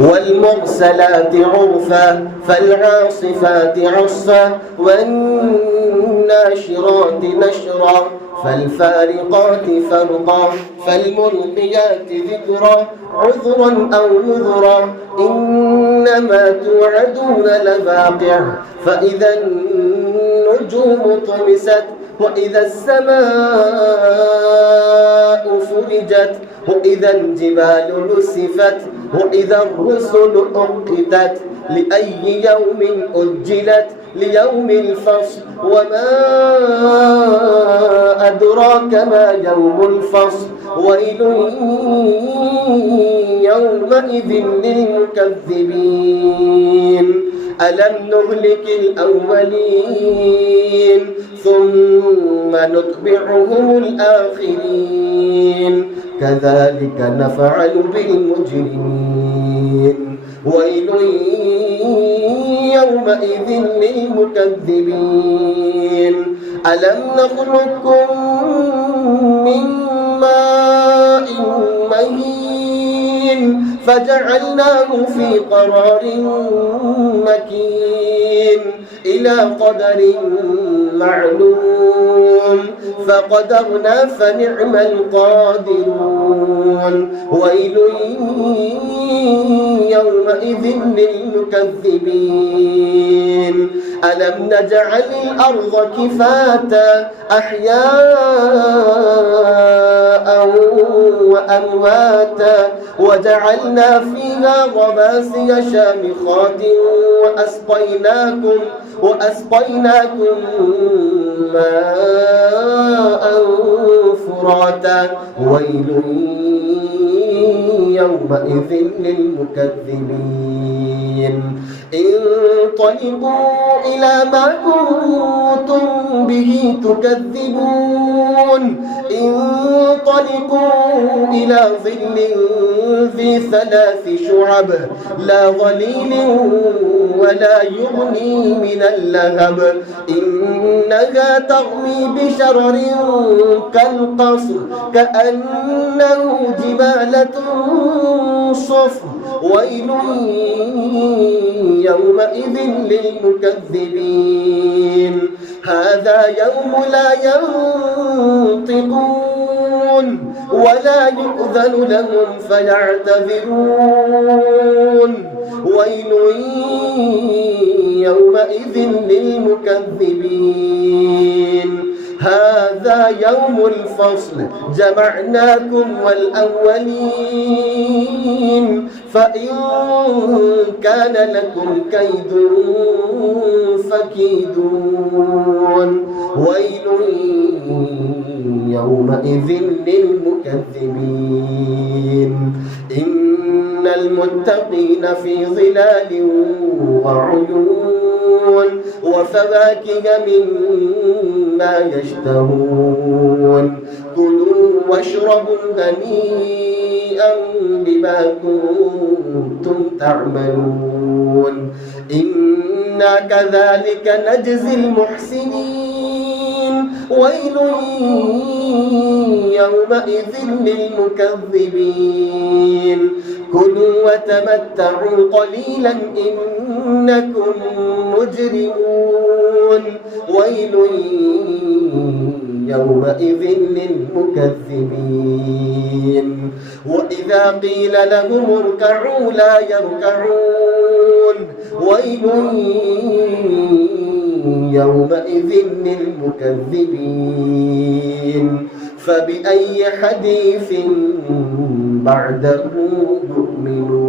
والمرسلات عرفا فالعاصفات عصفا والناشرات نشرا فالفارقات فرقا فالملقيات ذكرا عذرا أو نذرا إنما توعدون لواقع فإذا النجوم طمست وإذا السماء فرجت وإذا الجبال نسفت وإذا الرسل أقتت لأي يوم أجلت ليوم الفصل وما أدراك ما يوم الفصل ويل يومئذ للمكذبين ألم نهلك الأولين ثم نتبعهم الآخرين كذلك نفعل بالمجرمين ويل يومئذ للمكذبين ألم نخلقكم من ماء مهين فجعلناه في قرار مكين إلى قدر معلوم فقدرنا فنعم القادرون ويل يومئذ للمكذبين ألم نجعل الأرض كفاتا أحياء وأمواتا وجعلنا فيها رواسي شامخات وأسقيناكم ماء فراتا ويل يومئذ للمكذبين انطلقوا إلى ما كنتم به تكذبون انطلقوا إلى ظل ذي 3 شعب لا ظليل ولا يغني من اللهب إنها ترمي بشرر كالقصر كأنه جبالة صفر ويل يومئذ للمكذبين هذا يوم لا ينطقون ولا يؤذن لهم فيعتذرون ويل يومئذ للمكذبين هذا يوم الفصل جمعناكم والأولين فإن كان لكم كيد فكيدون ويل يومئذ للمكذبين إن المتقين في ظلال وعيون وفواكه مما يشتهون كلوا واشربوا هنيئا بما كنتم تعملون إنا كذلك نجزي المحسنين ويل يومئذ للمكذبين كلوا وتمتعوا قليلا إنكم مجرمون ويل يومئذ للمكذبين وإذا قيل لهم اركعوا لا يركعون ويل يومئذ للمكذبين فبأي حديث بعده يؤمنون